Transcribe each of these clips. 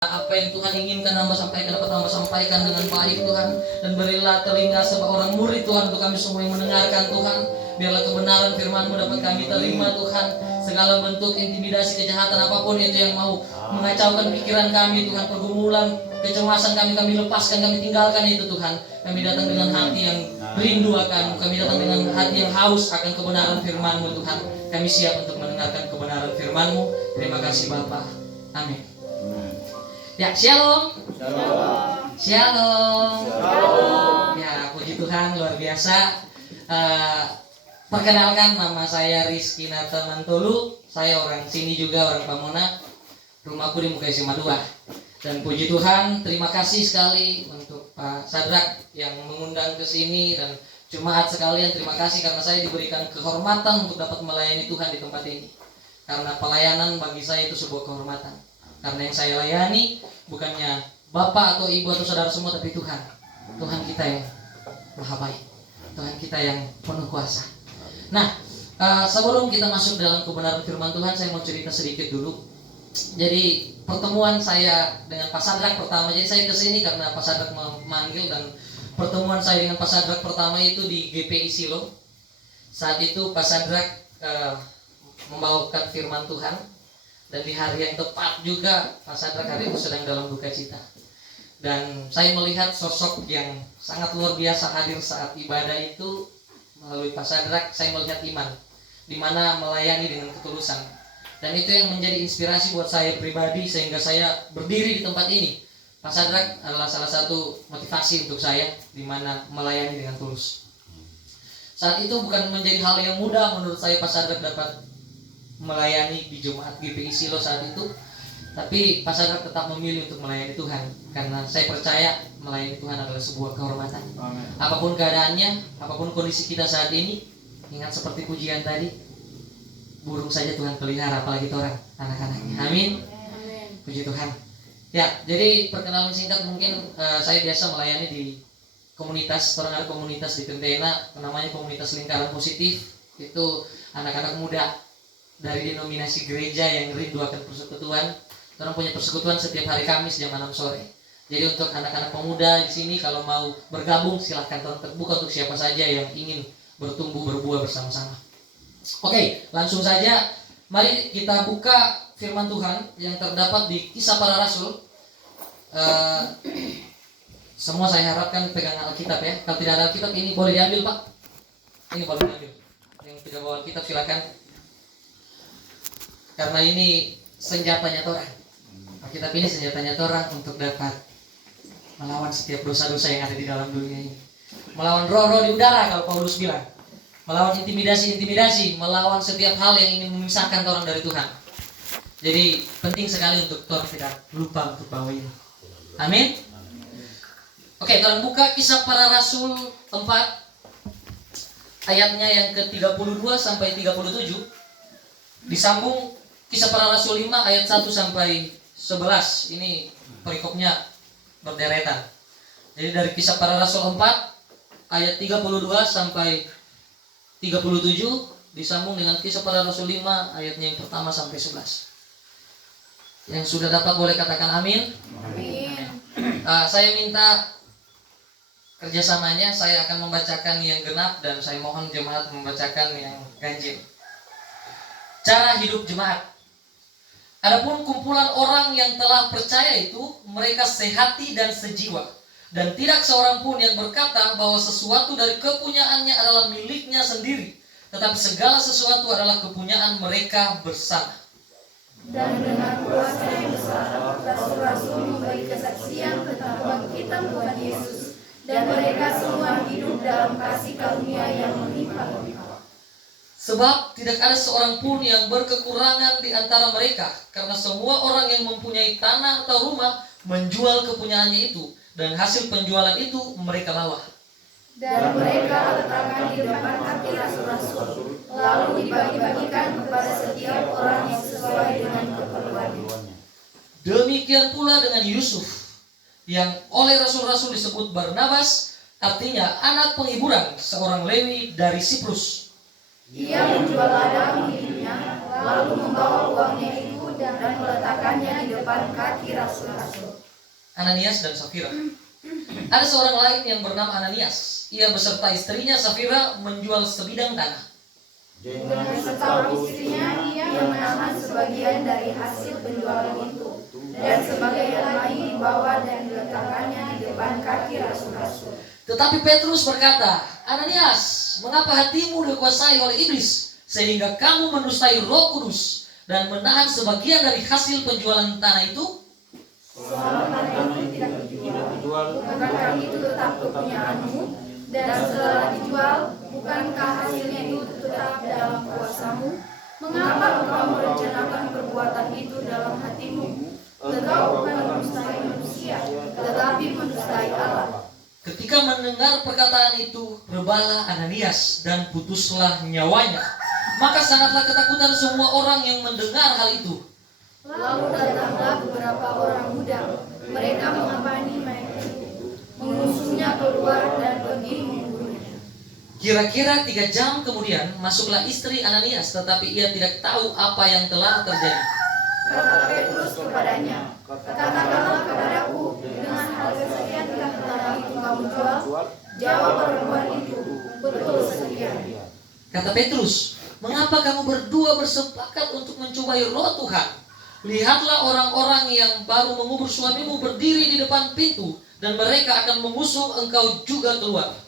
Apa yang Tuhan inginkan hamba sampaikan dapat hamba sampaikan dengan baik Tuhan. Dan berilah telinga seorang murid Tuhan untuk kami semua yang mendengarkan Tuhan. Biarlah kebenaran firman-Mu dapat kami terima Tuhan. Segala bentuk intimidasi kejahatan apapun itu yang mau mengacaukan pikiran kami Tuhan, pergumulan, kecemasan kami lepaskan, kami tinggalkan itu Tuhan. Kami datang dengan hati yang rindu akan, kami datang dengan hati yang haus akan kebenaran firman-Mu Tuhan. Kami siap untuk mendengarkan kebenaran firman-Mu. Terima kasih Bapa. Amin. Ya, shalom. Shalom. Shalom. Shalom. Ya, puji Tuhan, luar biasa. Perkenalkan, nama saya Rizky Nathan Mantulu. Saya orang sini juga, orang Pamona. Rumahku di Muka SMA 2. Dan puji Tuhan, terima kasih sekali untuk Pak Sadrak yang mengundang ke sini, dan jemaat sekalian, terima kasih karena saya diberikan kehormatan untuk dapat melayani Tuhan di tempat ini. Karena pelayanan bagi saya itu sebuah kehormatan. Karena yang saya layani bukannya bapak atau ibu atau saudara semua, tapi Tuhan. Tuhan kita yang maha baik, Tuhan kita yang penuh kuasa. Nah, sebelum kita masuk dalam kebenaran firman Tuhan, saya mau cerita sedikit dulu. Jadi pertemuan saya dengan Pak Sadrak pertama, jadi saya kesini karena Pak Sadrak memanggil, dan pertemuan saya dengan Pak Sadrak pertama itu di GPI Silo. Saat itu Pak Sadrak membawakan firman Tuhan. Dan di hari yang tepat juga Pak Sadrak hari itu sedang dalam duka cita. Dan saya melihat sosok yang sangat luar biasa hadir saat ibadah itu. Melalui Pak Sadrak saya melihat iman, di mana melayani dengan ketulusan. Dan itu yang menjadi inspirasi buat saya pribadi sehingga saya berdiri di tempat ini. Pak Sadrak adalah salah satu motivasi untuk saya, di mana melayani dengan tulus. Saat itu bukan menjadi hal yang mudah menurut saya Pak Sadrak dapat melayani di Jemaat GPI Silo saat itu, tapi Pak Sadrak tetap memilih untuk melayani Tuhan karena saya percaya melayani Tuhan adalah sebuah kehormatan. Amen. Apapun keadaannya, apapun kondisi kita saat ini, ingat seperti pujian tadi, burung saja Tuhan pelihara, apalagi orang anak-anaknya. Amin. Amin. Puji Tuhan. Ya, jadi perkenalan singkat mungkin saya biasa melayani di komunitas, ada komunitas di Tentena, namanya komunitas Lingkaran Positif. Itu anak-anak muda dari denominasi gereja yang rindu akan persekutuan. Kita punya persekutuan setiap hari Kamis jam 6 sore. Jadi untuk anak-anak pemuda di sini kalau mau bergabung silahkan, terbuka untuk siapa saja yang ingin bertumbuh berbuah bersama-sama. Oke, langsung saja mari kita buka firman Tuhan yang terdapat di Kisah Para Rasul. Semua saya harapkan pegang Alkitab ya. Kalau tidak ada Alkitab ini boleh diambil Pak. Ini boleh diambil. Yang tidak bawa Alkitab silakan. Karena ini senjatanya Torah. Alkitab ini senjatanya Torah untuk dapat melawan setiap dosa-dosa yang ada di dalam dunia ini. Melawan roh-roh di udara kalau Paulus bilang. Melawan intimidasi, melawan setiap hal yang ingin memisahkan orang dari Tuhan. Jadi penting sekali untuk orang tidak lupa untuk bawa ini. Amin. Oke, kita buka Kisah Para Rasul 4 ayatnya yang ke-32 sampai 37. Disambung Kisah Para Rasul 5 ayat 1 sampai 11. Ini perikopnya berderetan. Jadi dari Kisah Para Rasul 4 ayat 32 sampai 37 disambung dengan Kisah Para Rasul 5 ayatnya yang pertama sampai 11. Yang sudah dapat boleh katakan amin. Amin. Saya minta kerjasamanya, saya akan membacakan yang genap dan saya mohon jemaat membacakan yang ganjil. Cara hidup jemaat. Adapun kumpulan orang yang telah percaya itu, mereka sehati dan sejiwa, dan tidak seorang pun yang berkata bahwa sesuatu dari kepunyaannya adalah miliknya sendiri, tetapi segala sesuatu adalah kepunyaan mereka bersama. Dan dengan kuasa yang besar, rasul-rasul memberi kesaksian tentang kebangkitan Tuhan Yesus, dan mereka semua hidup dalam kasih karunia yang melimpah-limpah. Sebab tidak ada seorang pun yang berkekurangan di antara mereka, karena semua orang yang mempunyai tanah atau rumah menjual kepunyaannya itu, dan hasil penjualan itu mereka bawa. Dan mereka letakkan di depan hati rasul-rasul, lalu dibagi-bagikan kepada setiap orang yang sesuai dengan keperluannya. Demikian pula dengan Yusuf, yang oleh rasul-rasul disebut Barnabas, artinya anak penghiburan, seorang Lewi dari Siprus. Ia menjual ladang miliknya, lalu membawa uangnya itu dan meletakkannya di depan kaki rasul-rasul. Ananias dan Safira. Ada seorang lain yang bernama Ananias. Ia beserta istrinya Safira menjual sebidang tanah. Dengan setahu istrinya, ia menahan sebagian dari hasil penjualan itu, dan sebagian lain dibawa dan diletakkannya di depan kaki rasul-rasul. Tetapi Petrus berkata, Ananias, mengapa hatimu dikuasai oleh iblis, sehingga kamu mendustai Roh Kudus dan menahan sebagian dari hasil penjualan tanah itu? Selama tanah itu tidak dijual, bukankah itu tetap kepunyaanmu? Dan setelah dijual, bukankah hasilnya itu tetap dalam kuasamu? Mengapa engkau merencanakan perbuatan itu dalam hatimu? Engkau bukan mendustai manusia, tetapi mendustai Allah. Ketika mendengar perkataan itu, rebalah Ananias dan putuslah nyawanya. Maka sangatlah ketakutan semua orang yang mendengar hal itu. Lalu datanglah beberapa orang muda. Mereka menghampiri mayat itu, mengusungnya keluar dan pergi membunuhnya. Kira-kira 3 jam kemudian masuklah istri Ananias, tetapi ia tidak tahu apa yang telah terjadi. Kata Petrus kepadanya, katakanlah kepadaku, dengan harga sekiankah tanah itu kamu jual? Jawab perempuan itu, betul sekian. Kata Petrus, mengapa kamu berdua bersepakat untuk mencobai Roh Tuhan? Lihatlah orang-orang yang baru mengubur suamimu berdiri di depan pintu, dan mereka akan mengusung engkau juga keluar.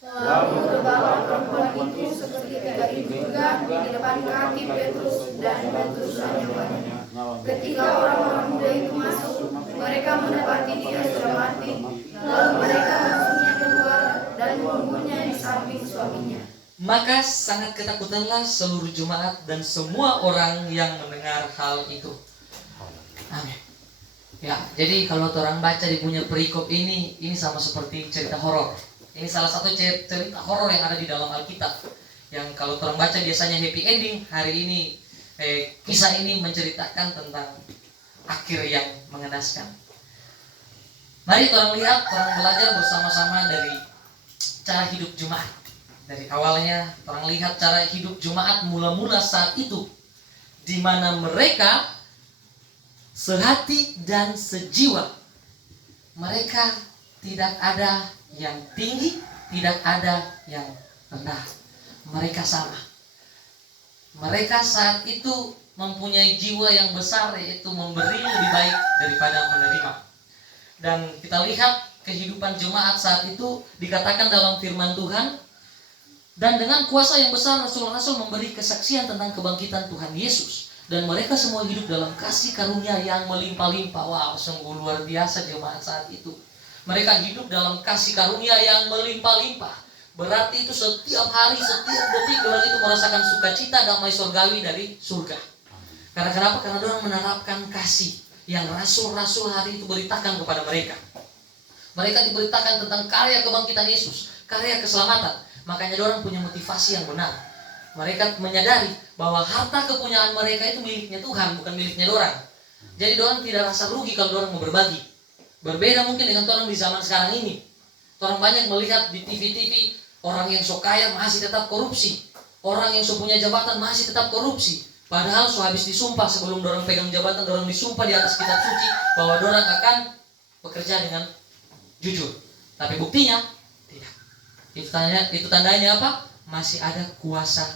Lalu rebalah perempuan itu seketika itu juga di depan kaki Petrus, dan Petrus menyawanya. Ketika orang-orang muda itu masuk, mereka mendapati dia sudah mati. Lalu mereka mengusungnya keluar dan menguburnya di samping suaminya. Maka sangat ketakutanlah seluruh jemaat dan semua orang yang mendengar hal itu. Amin. Ya, jadi kalau orang baca di punya perikop ini sama seperti cerita horor. Ini salah satu cerita horor yang ada di dalam Alkitab. Yang kalau orang baca biasanya happy ending. Hari ini kisah ini menceritakan tentang akhir yang mengenaskan. Mari orang lihat, orang belajar bersama-sama dari cara hidup jemaat. Dari awalnya orang lihat cara hidup jemaat mula-mula saat itu, di mana mereka sehati dan sejiwa. Mereka tidak ada yang tinggi, tidak ada yang rendah. Mereka sama. Mereka saat itu mempunyai jiwa yang besar, yaitu memberi lebih baik daripada menerima. Dan kita lihat kehidupan jemaat saat itu dikatakan dalam firman Tuhan, dan dengan kuasa yang besar rasul-rasul memberi kesaksian tentang kebangkitan Tuhan Yesus. Dan mereka semua hidup dalam kasih karunia yang melimpah-limpah. Wow, sungguh luar biasa jemaat saat itu. Mereka hidup dalam kasih karunia yang melimpah-limpah. Berarti itu setiap hari, setiap detik orang itu merasakan sukacita damai surgawi dari surga. Karena kenapa? Karena orang menerapkan kasih yang rasul-rasul hari itu beritakan kepada mereka. Mereka diberitakan tentang karya kebangkitan Yesus, karya keselamatan. Makanya orang punya motivasi yang benar. Mereka menyadari bahwa harta kepunyaan mereka itu miliknya Tuhan, bukan miliknya orang. Jadi orang tidak rasa rugi kalau orang mau berbagi. Berbeda mungkin dengan orang di zaman sekarang ini. Orang banyak melihat di TV-TV orang yang sok kaya masih tetap korupsi. Orang yang sok punya jabatan masih tetap korupsi. Padahal habis disumpah sebelum orang pegang jabatan, orang disumpah di atas kitab suci bahwa orang akan bekerja dengan jujur. Tapi buktinya tidak. Itu tandanya apa? Masih ada kuasa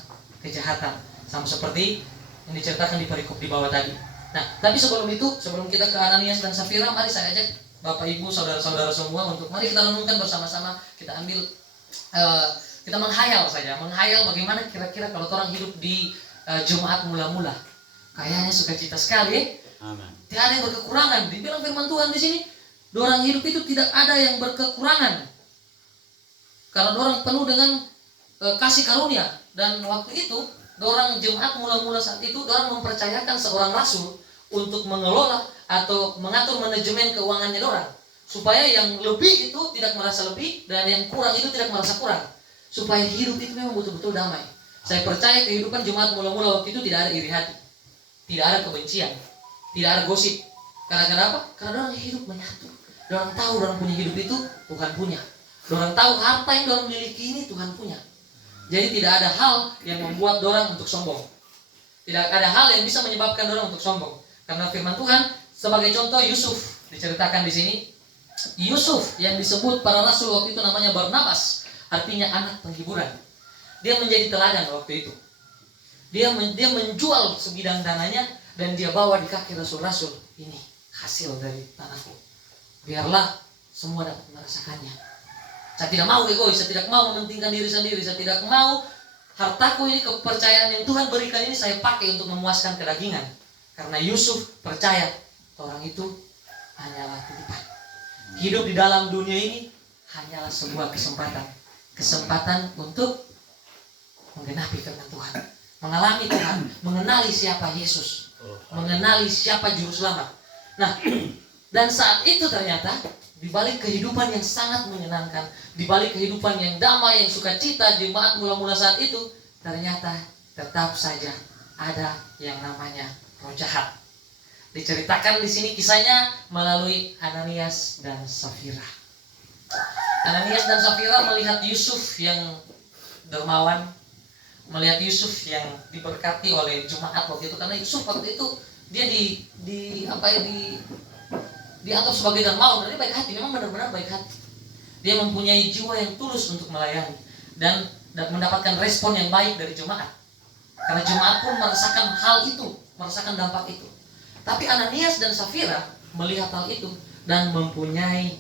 kejahatan. Sama seperti yang diceritakan di perikop di bawah tadi. Nah, tapi sebelum itu, sebelum kita ke Ananias dan Safira, mari saya ajak Bapak Ibu, saudara-saudara semua untuk mari kita renungkan bersama-sama. Kita ambil, kita menghayal saja. Menghayal bagaimana kira-kira kalau orang hidup di jemaat mula-mula. Kayaknya sukacita sekali. Amin. Tidak ada yang berkekurangan. Dibilang firman Tuhan di sini, orang hidup itu tidak ada yang berkekurangan. Karena orang penuh dengan kasih karunia. Dan waktu itu, orang jemaat mula-mula saat itu, orang mempercayakan seorang rasul untuk mengelola atau mengatur manajemen keuangannya orang. Supaya yang lebih itu tidak merasa lebih, dan yang kurang itu tidak merasa kurang. Supaya hidup itu memang betul-betul damai. Saya percaya kehidupan jemaat mula-mula waktu itu tidak ada iri hati. Tidak ada kebencian. Tidak ada gosip. Karena kenapa? Karena orang hidup menyatu. Orang tahu orang punya hidup itu Tuhan punya. Orang tahu harta yang orang miliki ini Tuhan punya. Jadi tidak ada hal yang membuat orang untuk sombong. Tidak ada hal yang bisa menyebabkan orang untuk sombong. Karena firman Tuhan sebagai contoh Yusuf diceritakan di sini. Yusuf yang disebut para rasul waktu itu namanya Barnabas, artinya anak penghiburan. Dia menjadi teladan waktu itu. Dia menjual sebidang tanahnya dan dia bawa di kaki rasul-rasul. Ini hasil dari tanahku. Biarlah semua dapat merasakannya. Saya tidak mau egois, saya tidak mau mementingkan diri sendiri, saya tidak mau hartaku ini, kepercayaan yang Tuhan berikan ini saya pakai untuk memuaskan kedagingan. Karena Yusuf percaya orang itu hanyalah titipan. Hidup di dalam dunia ini hanyalah sebuah kesempatan. Kesempatan untuk menggenapi firman Tuhan, mengalami Tuhan, mengenali siapa Yesus, mengenali siapa Juru Selamat. Nah, dan saat itu ternyata di balik kehidupan yang sangat menyenangkan, di balik kehidupan yang damai, yang sukacita jemaat mula-mula saat itu, ternyata tetap saja ada yang namanya roh jahat. Diceritakan di sini kisahnya melalui Ananias dan Safira. Ananias dan Safira melihat Yusuf yang dermawan, melihat Yusuf yang diberkati oleh jemaat waktu itu, karena Yusuf waktu itu dia dianggap sebagai dermawan, dan dia baik hati, memang benar-benar baik hati. Dia mempunyai jiwa yang tulus untuk melayani dan mendapatkan respon yang baik dari jemaat. Karena jemaat pun merasakan hal itu, merasakan dampak itu. Tapi Ananias dan Safira melihat hal itu dan mempunyai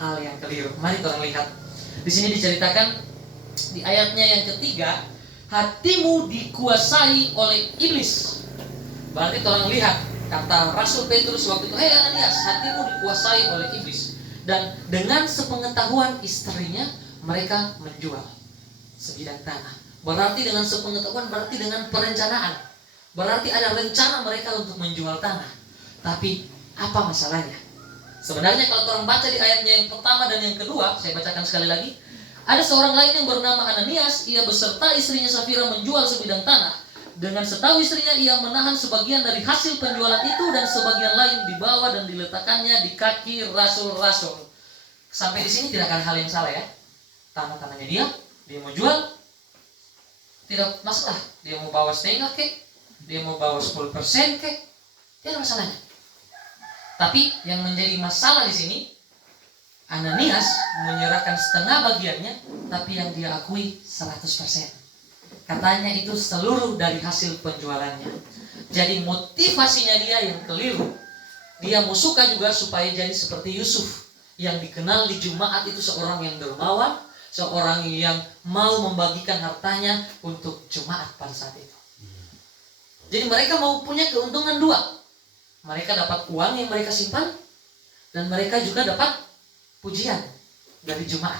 hal yang keliru. Mari kita lihat. Di sini diceritakan di ayatnya yang ketiga, hatimu dikuasai oleh iblis. Berarti orang lihat kata Rasul Petrus waktu itu, "Hei Ananias, hatimu dikuasai oleh iblis." Dan dengan sepengetahuan istrinya mereka menjual sebidang tanah. Berarti dengan sepengetahuan, berarti dengan perencanaan. Berarti ada rencana mereka untuk menjual tanah. Tapi apa masalahnya? Sebenarnya kalau orang baca di ayatnya yang pertama dan yang kedua, saya bacakan sekali lagi. Ada seorang lain yang bernama Ananias, ia beserta istrinya Safira menjual sebidang tanah. Dengan setahu istrinya, ia menahan sebagian dari hasil penjualan itu dan sebagian lain dibawa dan diletakkannya di kaki rasul-rasul. Sampai di sini tidak ada hal yang salah ya. Tanah-tanahnya dia mau jual, tidak masalah. Dia mau bawa setengah kek, dia mau bawa 10% kek, tidak ada masalahnya. Tapi yang menjadi masalah di sini, Ananias menyerahkan setengah bagiannya, tapi yang dia akui 100%. Katanya itu seluruh dari hasil penjualannya. Jadi motivasinya dia yang keliru. Dia mau suka juga supaya jadi seperti Yusuf, yang dikenal di jemaat itu seorang yang dermawan, seorang yang mau membagikan hartanya untuk jemaat pada saat itu. Jadi mereka mau punya keuntungan dua. Mereka dapat uang yang mereka simpan, dan mereka juga dapat pujian dari jemaat.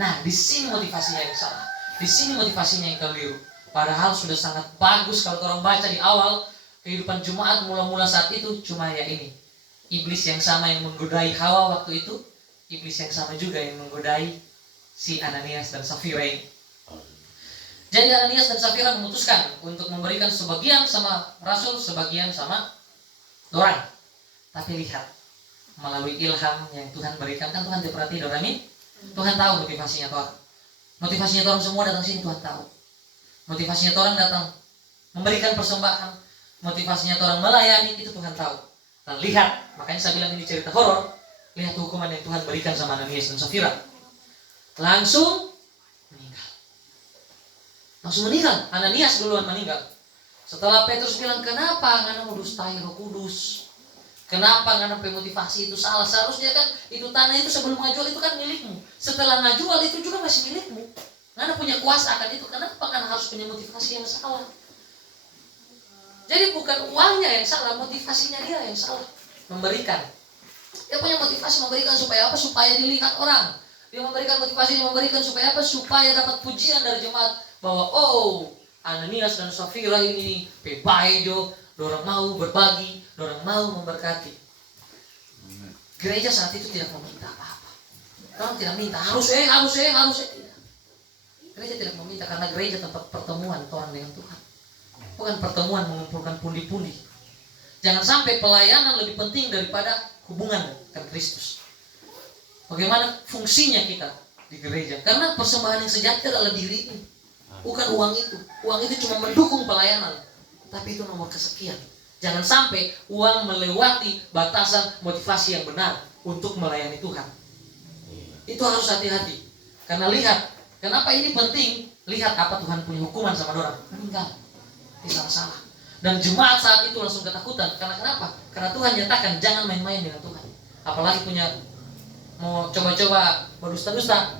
Nah, di sini motivasinya yang salah. Di sini motivasinya yang keliru. Padahal sudah sangat bagus kalau orang baca di awal kehidupan jemaat mula-mula saat itu, cuma ya ini. Iblis yang sama yang menggodai Hawa waktu itu, iblis yang sama juga yang menggodai si Ananias dan Safira ini. Jadi Ananias dan Safira memutuskan untuk memberikan sebagian sama rasul, sebagian sama orang. Tapi lihat, melalui ilham yang Tuhan berikan, kan Tuhan diperhati orang ini. Tuhan tahu motivasinya orang. Motivasinya orang semua datang sini Tuhan tahu. Motivasinya orang datang memberikan persembahan, motivasinya orang melayani, itu Tuhan tahu. Dan lihat, makanya saya bilang ini cerita horor. Lihat hukuman yang Tuhan berikan sama Ananias dan Safira. Langsung meninggal. Langsung meninggal. Ananias duluan meninggal. Setelah Petrus bilang, kenapa ngana mendustai Roh Kudus? Kenapa ngana motivasi itu salah? Seharusnya kan itu tanah itu sebelum ngajual itu kan milikmu. Setelah ngajual itu juga masih milikmu. Ngana punya kuasa akan itu. Kenapa ngana harus punya motivasi yang salah? Jadi bukan uangnya yang salah, motivasinya dia yang salah. Memberikan. Dia punya motivasi memberikan supaya apa? Supaya dilihat orang. Dia memberikan motivasi, memberikan supaya apa? Supaya dapat pujian dari jemaat. Bahwa Ananias dan Safira ini pebai jo, dorang mau berbagi, dorang mau memberkati. Gereja saat itu tidak meminta apa-apa. Orang tidak minta harus tidak. Gereja tidak meminta karena gereja tempat pertemuan orang dengan Tuhan. Bukan pertemuan mengumpulkan pundi-pundi. Jangan sampai pelayanan lebih penting daripada hubungan dengan Kristus. Bagaimana fungsinya kita di gereja? Karena persembahan yang sejati adalah diri ini. Bukan uang itu. Uang itu cuma mendukung pelayanan. Tapi itu nomor kesekian. Jangan sampai uang melewati batasan motivasi yang benar untuk melayani Tuhan. Itu harus hati-hati. Karena lihat, kenapa ini penting? Lihat apa Tuhan punya hukuman sama orang. Meninggal. Itu salah-salah. Dan jemaat saat itu langsung ketakutan. Karena kenapa? Karena Tuhan nyatakan jangan main-main dengan Tuhan. Apalagi mau coba-coba berdusta-dusta.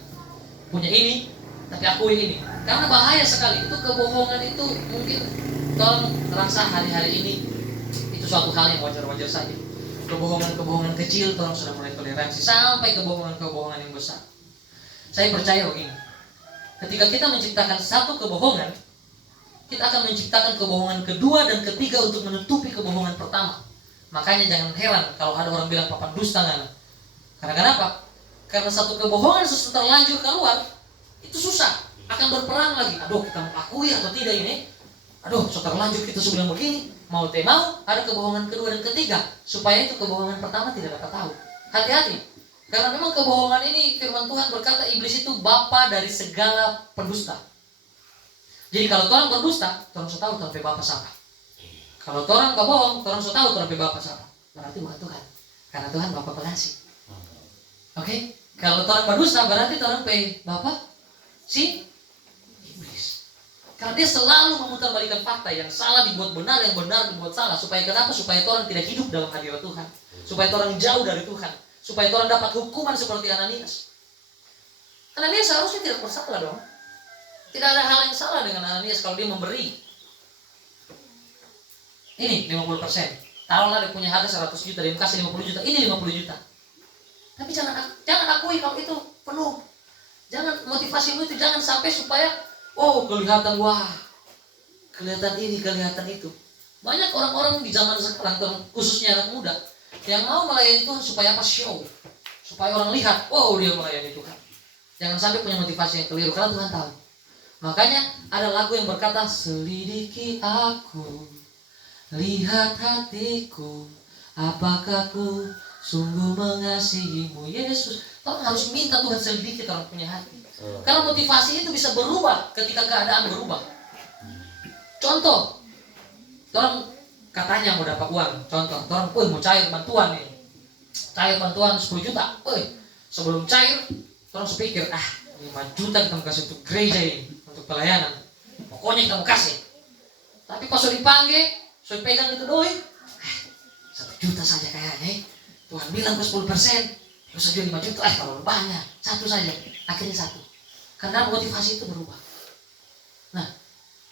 Punya ini, tapi akui ini. Karena bahaya sekali. Itu kebohongan itu mungkin tolong terasa hari-hari ini itu suatu hal yang wajar-wajar saja. Kebohongan-kebohongan kecil tolong sudah mulai toleransi sampai kebohongan-kebohongan yang besar. Saya percaya begini. Ketika kita menciptakan satu kebohongan, kita akan menciptakan kebohongan kedua dan ketiga untuk menutupi kebohongan pertama. Makanya jangan heran kalau ada orang bilang papan dusta kan. Karena kenapa? Karena satu kebohongan sudah terlanjur keluar, itu susah. Akan berperang lagi. Aduh, kita mau akui atau tidak ini? Aduh, sudah terlanjur kita sudah begini. Mau ada kebohongan kedua dan ketiga. Supaya itu kebohongan pertama tidak dapat tahu. Hati-hati. Karena memang kebohongan ini firman Tuhan berkata iblis itu bapa dari segala pendusta. Jadi kalau orang berdusta, orang sudah tahu orang bapa siapa. Kalau orang bohong, orang sudah tahu orang bapa siapa. Berarti bukan Tuhan. Karena Tuhan Bapa pengasih. Oke? Kalau orang berdusta berarti orang bapa si iblis. Karena dia selalu memutarbalikkan fakta, yang salah dibuat benar, yang benar dibuat salah. Supaya kenapa? Supaya orang tidak hidup dalam hadirat Tuhan. Supaya orang jauh dari Tuhan. Supaya orang dapat hukuman seperti Ananias. Ananias seharusnya tidak bersalah dong. Tidak ada hal yang salah dengan Ananias kalau dia memberi. Ini 50%. Taruhlah dia punya harga 100 juta, dia kasih 50 juta. Ini 50 juta. Tapi jangan akui kalau itu penuh. Jangan motivasimu itu jangan sampai supaya kelihatan kelihatan ini, kelihatan itu. Banyak orang-orang di zaman sekarang, khususnya anak muda, yang mau melayani Tuhan supaya apa? Show. Supaya orang lihat, dia melayani Tuhan. Jangan sampai punya motivasi yang keliru, karena Tuhan tahu. Makanya ada lagu yang berkata, selidiki aku, lihat hatiku, apakah ku sungguh mengasihimu Yesus. Orang harus minta Tuhan selidiki orang punya hati. Karena motivasi itu bisa berubah ketika keadaan berubah. Contoh, orang katanya mau dapat uang. Contoh, orang mau cair bantuan nih. Cair bantuan 10 juta. Sebelum cair, orang sepikir, 5 juta kita mau kasih untuk gereja ini, untuk pelayanan. Pokoknya kita mau kasih. Tapi pas sudah dipanggil, sudah pegang itu doi, 1 juta saja kayaknya. Tuhan bilang ke 10%, terus saja 5 juta, kalau banyak, 1 saja. Akhirnya 1. Karena motivasi itu berubah. Nah,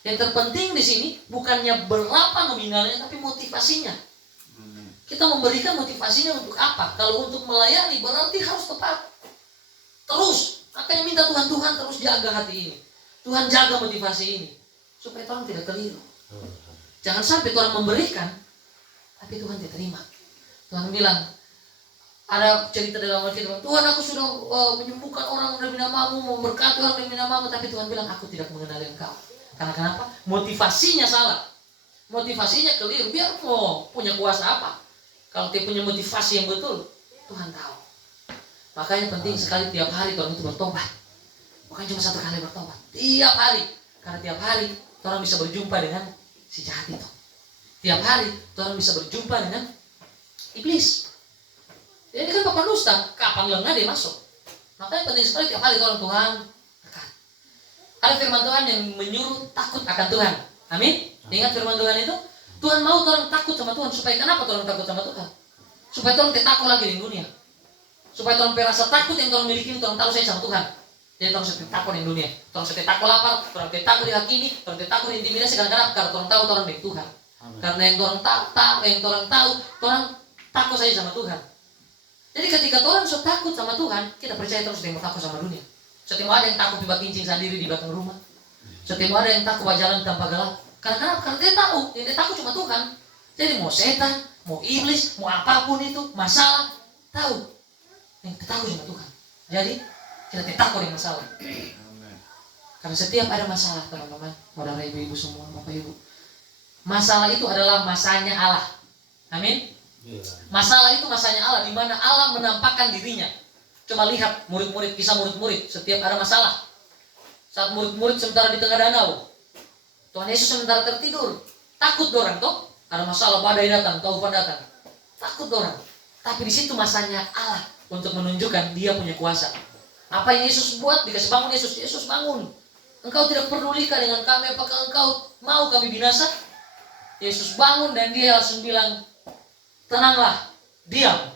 yang terpenting di sini bukannya berapa nominalnya, tapi motivasinya. Kita memberikan motivasinya untuk apa? Kalau untuk melayani berarti harus tepat. Terus, makanya minta Tuhan terus jaga hati ini. Tuhan jaga motivasi ini supaya orang tidak keliru. Jangan sampai Tuhan memberikan tapi Tuhan tidak terima. Tuhan bilang, ada cerita dalam Alkitab, Tuhan aku sudah menyembuhkan orang demi namamu, memberkati orang demi namamu, tapi Tuhan bilang aku tidak mengenali engkau. Karena kenapa? Motivasinya salah. Motivasinya keliru. Biar mau punya kuasa apa? Kalau dia punya motivasi yang betul, Tuhan tahu. Makanya penting sekali tiap hari orang itu bertobat. Bukan cuma 1 kali bertobat. Tiap hari. Karena tiap hari orang bisa berjumpa dengan si jahat itu. Tiap hari orang bisa berjumpa dengan iblis. Jadi kan papan dusta, kapan lengah dia masuk. Makanya penting sekali tiap hari orang Tuhan dekat. Ada firman Tuhan yang menyuruh takut akan Tuhan. Amin. Ingat firman Tuhan itu? Tuhan mau orang takut sama Tuhan. Supaya kenapa orang takut sama Tuhan? Supaya orang tidak takut lagi di dunia. Supaya orang merasa takut yang orang miliki, orang tahu saya sama Tuhan. Jadi orang tidak takut di dunia. Orang tidak takut lapar, orang tidak takut dihakimi, orang tidak takut diintimidasi. Karena orang tahu orang dari Tuhan. Karena yang orang tahu, orang takut saja sama Tuhan. Jadi ketika orang sudah takut sama Tuhan, kita percaya terus dia mau takut sama dunia. Setiap ada yang takut tiba kincing sendiri di belakang rumah. Setiap ada yang takut berjalan tanpa gelap. Karena dia tahu, yang dia takut cuma Tuhan. Jadi mau setan, mau iblis, mau apapun itu, masalah, tahu. Yang kita takut cuma Tuhan. Jadi kita tidak takut dengan masalah. Karena setiap ada masalah, teman-teman, saudara ibu-ibu semua, bapak ibu, masalah itu adalah masanya Allah. Amin. Masalah itu masanya Allah, di mana Allah menampakkan dirinya. Coba lihat murid-murid, kisah murid-murid, setiap ada masalah. Saat murid-murid sementara di tengah danau, Tuhan Yesus sementara tertidur. Takut dorang toh? Ada masalah, badai datang, taufan datang, takut orang. Tapi di situ masanya Allah untuk menunjukkan dia punya kuasa. Apa yang Yesus buat, dikasih bangun Yesus. Yesus bangun. Engkau tidak pedulikan dengan kami, apakah engkau mau kami binasa? Yesus bangun dan dia langsung bilang, tenanglah, diam.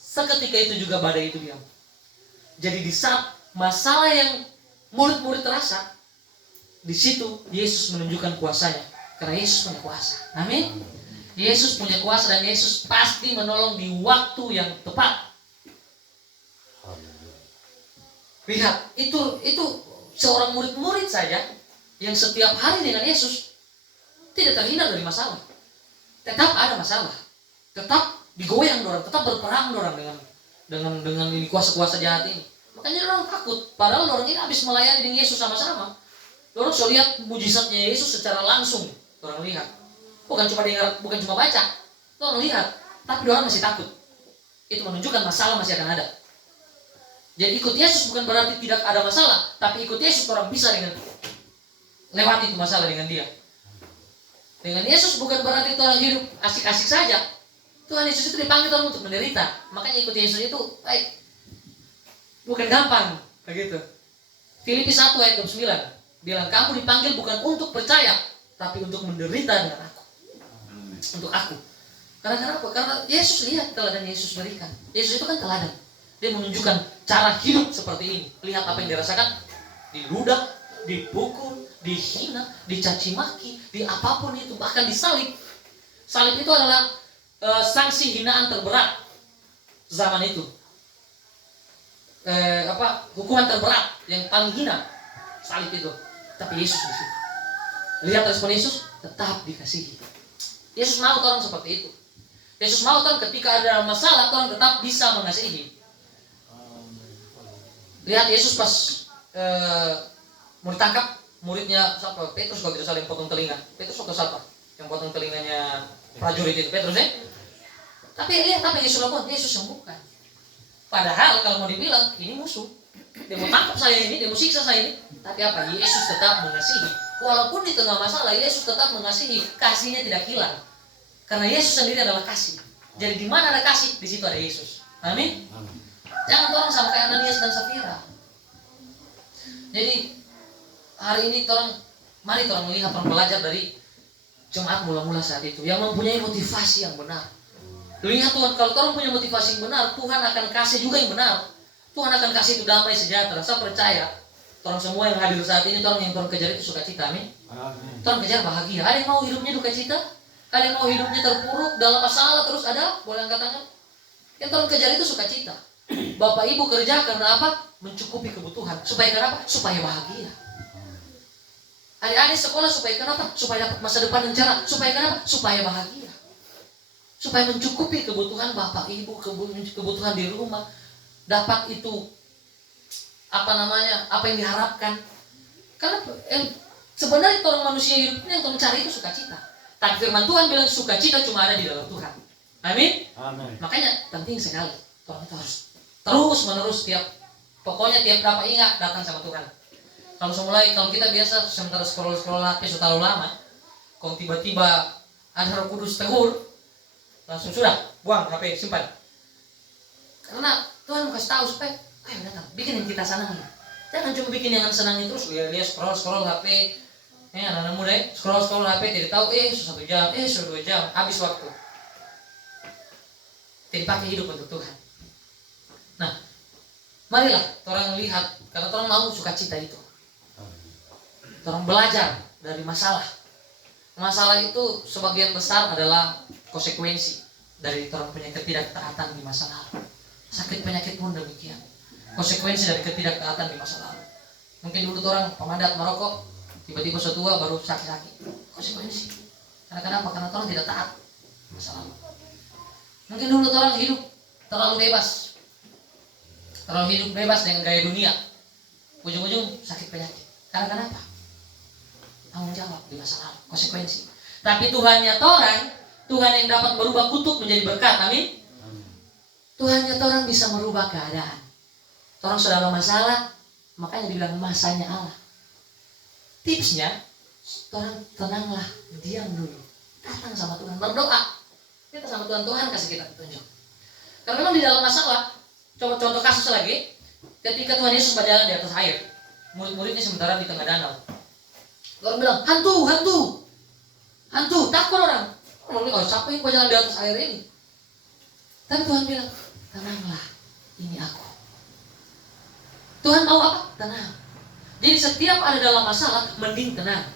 Seketika itu juga badai itu diam. Jadi di saat masalah yang murid-murid terasa, di situ Yesus menunjukkan kuasanya. Karena Yesus punya kuasa. Amin. Yesus punya kuasa dan Yesus pasti menolong di waktu yang tepat. Lihat, itu seorang murid-murid saja yang setiap hari dengan Yesus tidak terhindar dari masalah. Tetap ada masalah. Tetap digoyang orang, tetap berperang orang dengan ini kuasa-kuasa jahat ini. Makanya orang takut. Padahal orang ini habis melayani dengan Yesus sama-sama. Orang so lihat mujizatnya Yesus secara langsung. Orang lihat. Bukan cuma dengar, bukan cuma baca. Orang lihat, tapi orang masih takut. Itu menunjukkan masalah masih akan ada. Jadi ikut Yesus bukan berarti tidak ada masalah, tapi ikut Yesus orang bisa dengan lewati itu masalah dengan dia. Dengan Yesus bukan berarti orang hidup asik-asik saja. Tuhan Yesus itu dipanggil orang untuk menderita. Makanya ikut Yesus itu baik. Bukan gampang, begitu. Filipi 1 ayat 29 bilang, kamu dipanggil bukan untuk percaya, tapi untuk menderita dengan aku. Untuk aku. Karena kenapa? Karena Yesus lihat teladan Yesus berikan. Yesus itu kan teladan. Dia menunjukkan cara hidup seperti ini. Lihat apa yang dirasakan. Diludah, dipukul, dihina, dicaci maki, di apapun itu. Bahkan disalib. Salib itu adalah sanksi hinaan terberat zaman itu. Hukuman terberat yang paling hina. Salib itu. Tapi Yesus di situ. Lihat respon Yesus, tetap dikasihi. Yesus mau orang seperti itu. Yesus mau orang ketika ada masalah, orang tetap bisa mengasihi. Lihat Yesus pas mau ditangkap, muridnya siapa? Petrus kalau tidak salah yang potong telinga. Petrus atau siapa? Yang potong telinganya prajurit itu, Petrus ya. Tapi lihat apa yang Yesus lakukan, Yesus sembuhkan. Padahal kalau mau dibilang, ini musuh. Dia mau tangkap saya ini, dia mau siksa saya ini. Tapi apa? Yesus tetap mengasihi. Walaupun di tengah masalah, Yesus tetap mengasihi. Kasihnya tidak hilang. Karena Yesus sendiri adalah kasih. Jadi di mana ada kasih, di situ ada Yesus. Amin. Jangan orang sama kayak Ananias dan Safira. Jadi hari ini mari orang melihat, orang belajar dari jemaat mula-mula saat itu yang mempunyai motivasi yang benar. Lihat Tuhan, kalau orang punya motivasi yang benar, Tuhan akan kasih juga yang benar. Tuhan akan kasih itu damai sejahtera. Saya percaya orang semua yang hadir saat ini, orang yang kejar itu sukacita, amin. Orang kejar bahagia. Ada yang mau hidupnya duka cita? Ada yang mau hidupnya terpuruk dalam masalah terus ada? Boleh angkat tangan? Yang orang kejar itu sukacita. Bapak ibu kerja karena apa? Mencukupi kebutuhan. Supaya kenapa? Supaya bahagia. Adik-adik sekolah supaya kenapa? Supaya dapat masa depan yang cerah. Supaya kenapa? Supaya bahagia. Supaya mencukupi kebutuhan bapak ibu, kebutuhan di rumah. Dapat itu apa yang diharapkan. Karena sebenarnya orang manusia hidupnya yang mencari itu sukacita. Tapi firman Tuhan bilang sukacita cuma ada di dalam Tuhan. Amin. Makanya penting sekali orang itu harus terus menerus pokoknya tiap berapa ingat datang sama Tuhan. Kalau kita biasa sementara scroll HP sudah terlalu lama, kalau tiba-tiba ada Roh Kudus tegur, langsung sudah buang HP, simpan. Karena Tuhan mau kasih tahu supaya ayo datang, bikin yang kita senang. Jangan cuma bikin yang senangin terus dia scroll HP. Anak-anak muda scroll HP tidak tahu sudah 1 jam, sudah 2 jam, habis waktu. Tidak pakai hidup untuk Tuhan. Nah, marilah orang lihat, karena orang mau sukacita itu. Orang belajar dari masalah. Masalah itu sebagian besar adalah konsekuensi dari orang punya ketidaktaatan di masa lalu. Sakit penyakit pun demikian. Konsekuensi dari ketidaktaatan di masa lalu. Mungkin dulu orang pemandat merokok, tiba-tiba setua baru sakit-sakit. Konsekuensi. Karena kenapa? Karena orang tidak taat masa lalu. Mungkin dulu orang hidup terlalu bebas. Terlalu hidup bebas dengan gaya dunia. Ujung-ujung sakit penyakit. Karena kenapa? Tanggung jawab di masa lalu, konsekuensi. Tapi Tuhannya orang, Tuhan yang dapat merubah kutuk menjadi berkat, amin. Tuhannya orang bisa merubah keadaan. Orang sudah dalam masalah, makanya dibilang masanya Allah. Tipsnya, orang tenanglah, diam dulu. datang sama Tuhan, berdoa. Kita sama Tuhan, Tuhan kasih kita petunjuk. Karena memang di dalam masalah, coba contoh kasus lagi, ketika Tuhan Yesus berjalan di atas air, murid-muridnya sementara di tengah danau. Orang bilang, hantu, takut orang. Orang bilang, siapa yang berjalan di atas air ini? Tapi Tuhan bilang, tenanglah, ini aku. Tuhan mau apa? Tenang. Jadi setiap ada dalam masalah, mending tenang.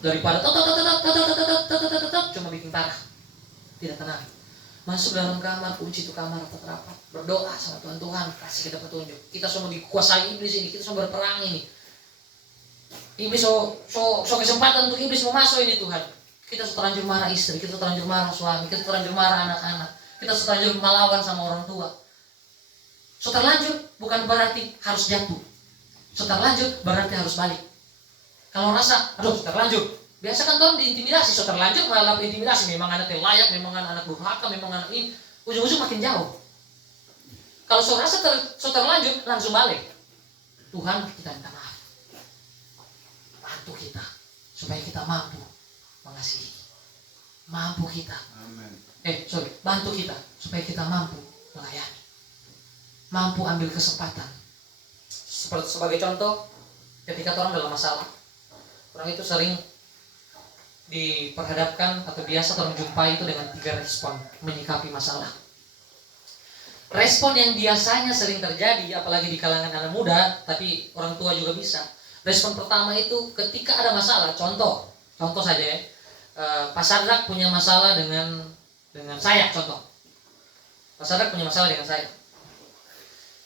Daripada cuma bikin parah. Tidak tenang. Masuk dalam kamar, kunci itu kamar atau apa, berdoa sama Tuhan, Tuhan kasih kita petunjuk. Kita semua dikuasai iblis ini, kita semua berperang ini. Iblis so kesempatan untuk iblis mau masuk ini Tuhan. Kita terlanjur marah istri, kita terlanjur marah suami, kita terlanjur marah anak-anak, kita terlanjur melawan sama orang tua. So terlanjur bukan berarti harus jatuh. So terlanjur berarti harus balik. Kalau rasa, aduh terlanjur. Biasa kan orang diintimidasi, so terlanjur malah intimidasi. Memang anak yang layak, memang anak durhaka, memang anak ini. Ujung-ujung makin jauh. Kalau so rasa terlanjur, langsung balik. Tuhan kita minta maaf. Bantu kita, supaya kita mampu mengasihi. Mampu kita. Bantu kita, supaya kita mampu melayani. Mampu ambil kesempatan. Sebagai contoh, ketika orang dalam masalah, orang itu sering diperhadapkan atau biasa orang jumpai itu dengan 3 respon menyikapi masalah. Respon yang biasanya sering terjadi, apalagi di kalangan anak muda, tapi orang tua juga bisa. Respon pertama itu ketika ada masalah, contoh saja ya, Pak Sadrak punya masalah dengan saya, contoh. Pak Sadrak punya masalah dengan saya.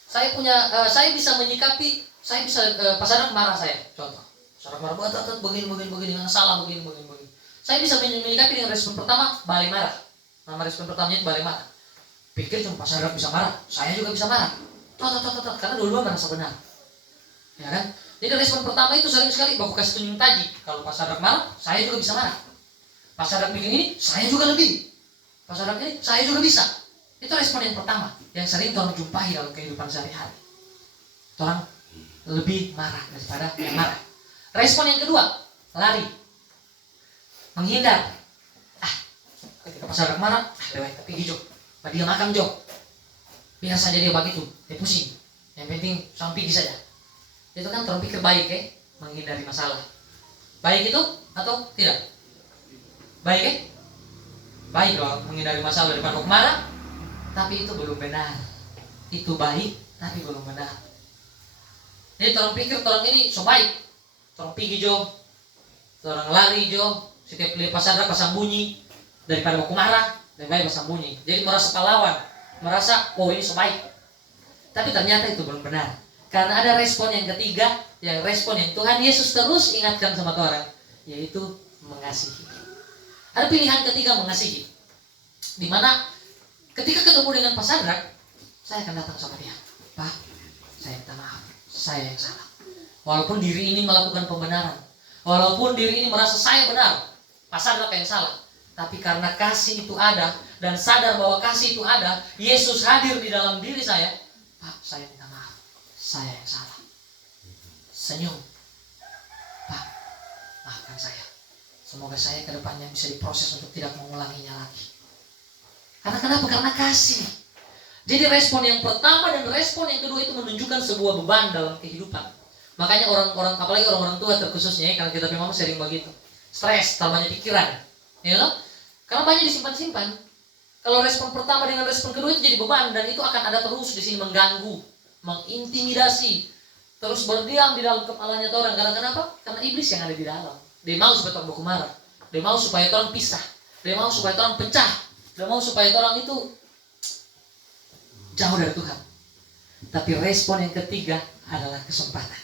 Saya bisa menyikapi, Pak Sadrak marah saya, contoh. Sadrak marah, begini dengan salah, begini. Saya bisa menyikapi dengan respon pertama, balik marah. Nama respon pertamanya itu balik marah. Pikir cuma Pak Sadrak bisa marah, saya juga bisa marah. Karena dua-dua merasa benar. Ya kan? Jadi respon pertama itu sering sekali baku kasih tunjuk taji. Kalau Pak Sadrak marah, saya juga bisa marah. Pak Sadrak bikin ini, saya juga lebih. Pak Sadrak ini, saya juga bisa. Itu respon yang pertama, yang sering orang jumpai dalam kehidupan sehari-hari. Orang lebih marah daripada yang marah. Respon yang kedua, lari, menghindar. Ketika Pak Sadrak marah, lewat tapi hijau. Dia makan Jo. Biar saja dia begitu, dia pusing. Yang penting sampai pergi saja. Itu kan orang pikir baik ya, menghindari masalah. Baik itu atau tidak? Baik ya? Baik dong, menghindari masalah daripada marah. Tapi itu belum benar. Itu baik, tapi belum benar. Jadi orang pikir orang ini so baik. Orang pergi Jo, orang lari Jo. Setiap lihat Pak Sadrak pasang bunyi. Daripada mau marah, lebih baik pasang bunyi. Jadi merasa pahlawan, merasa ini so baik. Tapi ternyata itu belum benar. Karena ada respon yang ketiga, yang respon yang Tuhan Yesus terus ingatkan sama orang, yaitu mengasihi. Ada pilihan ketiga, mengasihi. Dimana ketika ketemu dengan Pak Sadrak, saya akan datang sama dia. Pak, saya minta maaf, saya yang salah. Walaupun diri ini melakukan pembenaran, walaupun diri ini merasa saya benar, Pak Sadrak yang salah. Tapi karena kasih itu ada, dan sadar bahwa kasih itu ada, Yesus hadir di dalam diri saya. Pak, saya minta maaf, saya yang salah. Senyum. Pak, maafkan saya. Semoga saya ke depannya bisa diproses untuk tidak mengulanginya lagi. Karena kenapa? Karena kasih. Jadi respon yang pertama dan respon yang kedua itu menunjukkan sebuah beban dalam kehidupan. Makanya orang-orang, apalagi orang-orang tua terkhususnya, karena kita memang sering begitu. Stres, terlalu banyak pikiran. Ya, karena banyak disimpan-simpan. Kalau respon pertama dengan respon kedua itu jadi beban, dan itu akan ada terus di sini mengganggu, mengintimidasi, terus berdiam di dalam kepalanya orang. Karena kenapa? Karena iblis yang ada di dalam. Dia mau supaya orang baku marah, dia mau supaya orang pisah, dia mau supaya orang pecah, dia mau supaya orang itu jauh dari Tuhan. Tapi respon yang ketiga adalah kesempatan.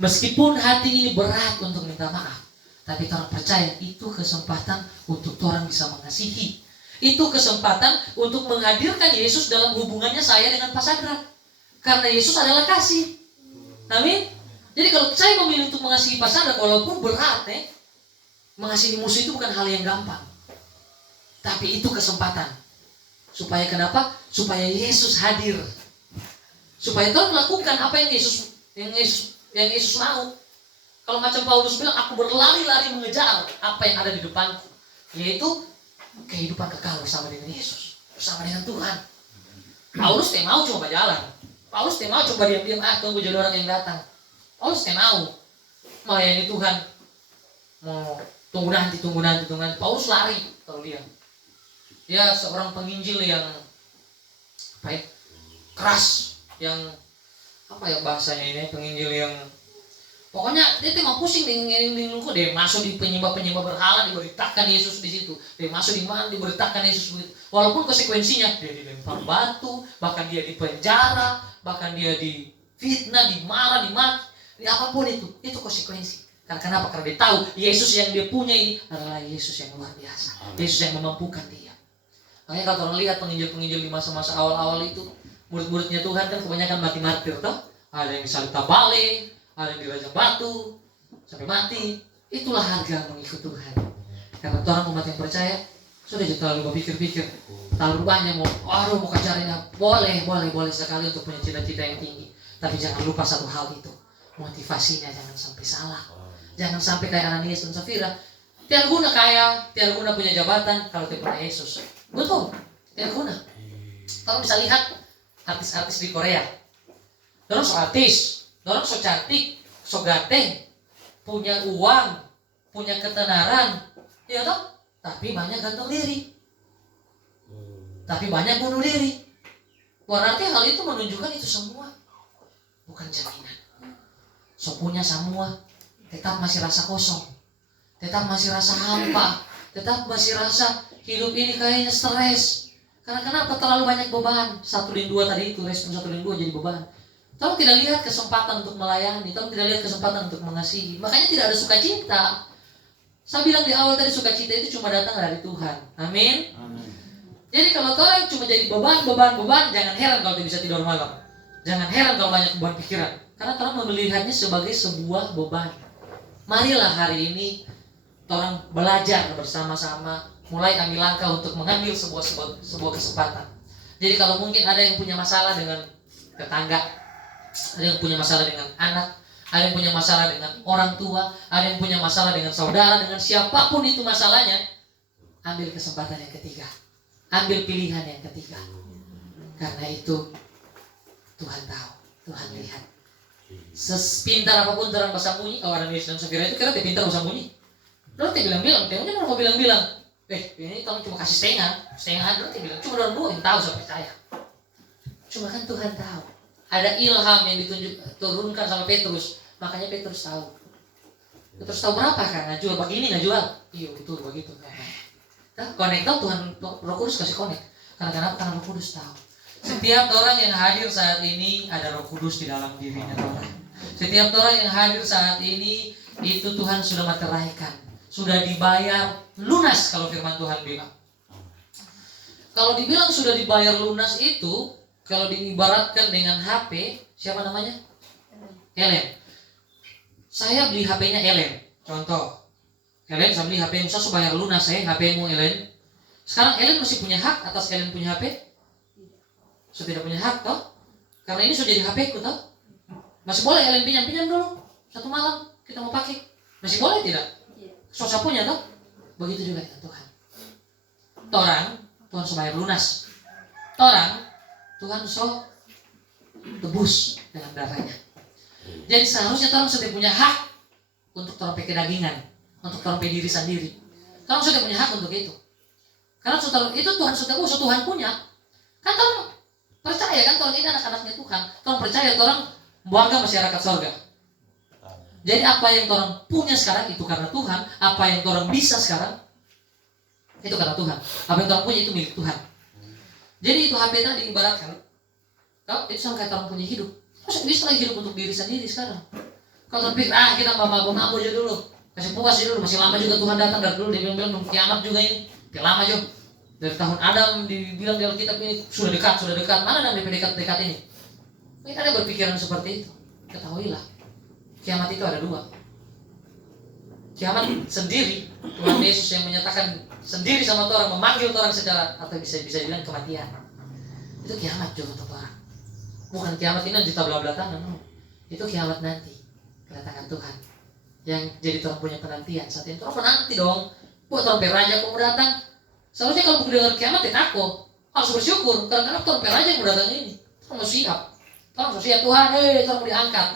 Meskipun hati ini berat untuk minta maaf, tapi orang percaya itu kesempatan untuk orang bisa mengasihi. Itu kesempatan untuk menghadirkan Yesus dalam hubungannya saya dengan Pak Sadrak. Karena Yesus adalah kasih. Amin. Jadi kalau saya memilih untuk mengasihi Pak Sadrak, walaupun berat mengasihi musuh itu bukan hal yang gampang. Tapi itu kesempatan. Supaya kenapa? Supaya Yesus hadir. Supaya orang melakukan apa yang Yesus mau. Kalau macam Paulus bilang, aku berlari-lari mengejar apa yang ada di depanku. yaitu kehidupan kekal bersama dengan Yesus, bersama dengan Tuhan. Paulus teh mau coba jalan. Paulus teh mau coba diam-diam, tunggu jadi orang yang datang. Paulus teh mau melayani Tuhan. Mau tunggu nanti. Paulus lari kalau dia. Dia seorang penginjil yang keras, yang bahasanya ini, penginjil yang pokoknya dia mau pusing dengan dia masuk di penyembah berhala, diberitakan Yesus di situ. Dia masuk di mana, diberitakan Yesus begitu. Walaupun konsekuensinya dia dilempar batu, bahkan dia dipenjara, bahkan dia difitnah, dimarah, dimaki, apapun itu konsekuensi. Karena kenapa? Karena dia tahu Yesus yang dia punya ini adalah Yesus yang luar biasa. Yesus yang memampukan dia. Makanya kalau orang lihat penginjil-penginjil di masa-masa awal-awal itu, murid-muridnya Tuhan kan kebanyakan mati martir toh. Ada yang disalib tabale, ada yang dirajam batu sampai mati. Itulah harga mengikut Tuhan. Karena orang umat yang percaya sudah terlalu berpikir-pikir, terlalu banyak mau kejarin. Boleh sekali untuk punya cita-cita yang tinggi. Tapi jangan lupa satu hal itu, motivasinya jangan sampai salah. Jangan sampai kayak Ananias dan Safira, tiada guna kaya, tiada guna punya jabatan kalau tidak punya Yesus. Betul, tiada guna. Kalau bisa lihat artis-artis di Korea, dorong so artis, dorong so cantik, so ganteng, punya uang, punya ketenaran, ya toh? Tapi banyak gantung diri, tapi banyak bunuh diri. Berarti hal itu menunjukkan itu semua bukan jaminan. So punya semua, tetap masih rasa kosong, tetap masih rasa hampa, tetap masih rasa hidup ini kayaknya stres. Karena kenapa? Terlalu banyak beban. 1 dan 2 tadi itu, respon 1 dan 2 jadi beban. Tolong tidak lihat kesempatan untuk melayani, tolong tidak lihat kesempatan untuk mengasihi. Makanya tidak ada sukacita. Saya bilang di awal tadi, sukacita itu cuma datang dari Tuhan. Amin. Jadi kalau orang cuma jadi beban, jangan heran kalau dia bisa tidur malam. Jangan heran kalau banyak beban pikiran. Karena orang melihatnya sebagai sebuah beban. Marilah hari ini orang belajar bersama-sama, mulai ambil langkah untuk mengambil sebuah kesempatan. Jadi kalau mungkin ada yang punya masalah dengan tetangga, ada yang punya masalah dengan anak, ada yang punya masalah dengan orang tua, ada yang punya masalah dengan saudara, dengan siapapun itu masalahnya, ambil kesempatan yang ketiga, ambil pilihan yang ketiga. Karena itu Tuhan tahu, Tuhan lihat. Sepintar apapun orang bersembunyi, Ananias dan Safira itu kira dia pintar bersembunyi. Lalu dia bilang-bilang, dia mungkin mau bilang-bilang, ini kamu cuma kasih setengah, lalu dia bilang, cuma orang 2 yang tahu, saya percaya. Cuma kan Tuhan tahu. Ada ilham yang diturunkan sama Petrus, makanya Petrus tahu. Petrus tahu berapa kan? Nggak jual begini, nggak jual. Iya betul begitu. Nah, connect tahu Tuhan, Roh Kudus kasih connect. Karena kenapa? Karena Roh Kudus tahu. Setiap orang yang hadir saat ini ada Roh Kudus di dalam dirinya orang. Setiap orang yang hadir saat ini itu Tuhan sudah materaikan, sudah dibayar lunas kalau firman Tuhan bilang. Kalau dibilang sudah dibayar lunas itu, kalau diibaratkan dengan HP, siapa namanya? Ellen. Saya beli HP-nya Ellen. Contoh, Ellen saya beli HP-mu, saya bayar lunas HP-mu Ellen. Sekarang Ellen masih punya hak atas Ellen punya HP? Saya tidak punya hak toh? Karena ini sudah jadi HP-ku toh? Masih boleh Ellen pinjam dulu 1 malam kita mau pakai. Masih boleh tidak? Saya punya toh? Begitu juga dengan Tuhan. Tuhan so bayar lunas. Tuhan so tebus dengan darahnya. Jadi seharusnya orang sudah punya hak untuk orang pakai dagingan, untuk orang pakai diri sendiri. Orang sudah punya hak untuk itu. Karena itu Tuhan sudah tebus, Tuhan punya. Kan orang percaya kan orang ini anak-anaknya Tuhan. Orang percaya orang warga masyarakat surga. Jadi apa yang orang punya sekarang itu karena Tuhan. Apa yang orang bisa sekarang itu karena Tuhan. Apa yang orang punya itu milik Tuhan. Jadi itu HP tadi ibaratkan, itu sama kayak orang punya hidup. Masa bisa lagi hidup untuk diri sendiri sekarang? Kalau terpikir, kita mabuk aja dulu, kasih puas aja dulu, masih lama juga Tuhan datang dari dulu. Dia bilang kiamat juga ini, lama juga. Dari tahun Adam dibilang dalam kitab ini sudah dekat. Mana yang dekat ini? Mungkin ada berpikiran seperti itu. Ketahuilah, kiamat itu ada 2. Kiamat sendiri, Tuhan Yesus yang menyatakan sendiri sama orang, memanggil orang secara, atau bisa dibilang kematian. Itu kiamat juga untuk orang. Bukan kiamat ini di tabla tanah, no. Itu kiamat nanti, kedatangan Tuhan. Yang jadi orang punya penantian. Saat itu orang penanti dong. Buat Tuhan Raja kok mau datang. Seharusnya kalau mendengar kiamat ya takut. Harus bersyukur. Karena Tuhan Raja yang mau datang ini. Tuhan harus siap. Tuhan harus siap. Tuhan, Tuhan mau diangkat.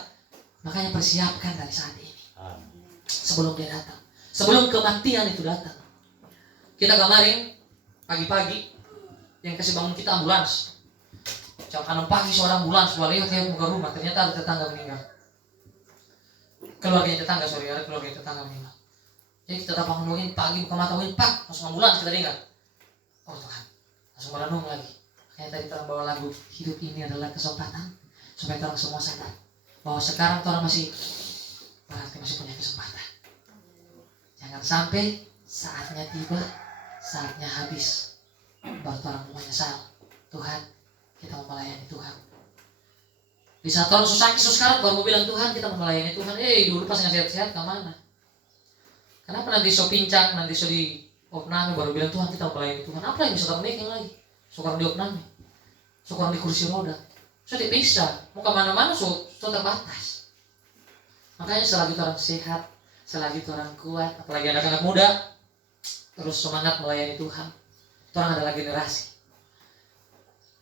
Makanya persiapkan dari saat ini. Sebelum dia datang. Sebelum kematian itu datang. Kita kemarin pagi-pagi yang kasih bangun kita ambulans. Jam 6 pagi seorang ambulans lewat muka rumah. Ternyata ada tetangga meninggal. Keluarganya tetangga, ada keluarganya tetangga meninggal. Jadi kita bangun pagi buka mata pak, langsung ambulans kita dengar. Oh Tuhan, langsung merenung lagi. Kayak tadi terang bawa lagu, hidup ini adalah kesempatan supaya orang semua sadar bahwa sekarang orang masih berarti masih punya kesempatan. Jangan sampai saatnya tiba, saatnya habis, baru orang mau menyesal. Tuhan, kita mau melayani Tuhan. Di saat orang susah sekarang baru mau bilang Tuhan, kita mau melayani Tuhan. Dulu pas nggak sehat-sehat kemana? Kenapa nanti so pincang, nanti so di opname baru bilang Tuhan kita mau melayani Tuhan. Apa yang bisa termeking lagi? Sekarang di opname, sekarang di kursi roda. So tidak bisa, mau kemana-mana so terbatas. Makanya selagi orang sehat, selagi orang kuat, apalagi anak-anak muda, terus semangat melayani Tuhan. Orang adalah generasi.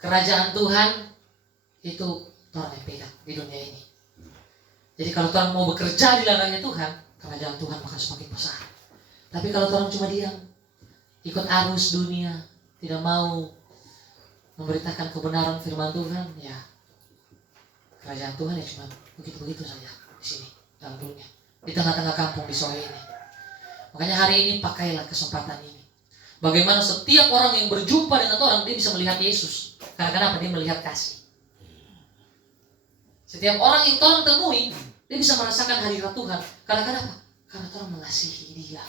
Kerajaan Tuhan itu orang yang pegang di dunia ini. Jadi kalau orang mau bekerja di ladangnya Tuhan, kerajaan Tuhan akan semakin besar. Tapi kalau orang cuma diam, ikut arus dunia, tidak mau memberitakan kebenaran firman Tuhan, ya kerajaan Tuhan ya cuma begitu-begitu saja di sini dalam dunia, di tengah-tengah kampung di Soe ini. Makanya hari ini pakailah kesempatan ini. Bagaimana setiap orang yang berjumpa dengan orang dia bisa melihat Yesus. Karena kenapa? Dia melihat kasih. Setiap orang yang orang temui, dia bisa merasakan hadirat Tuhan. Karena kenapa? Karena orang mengasihi dia.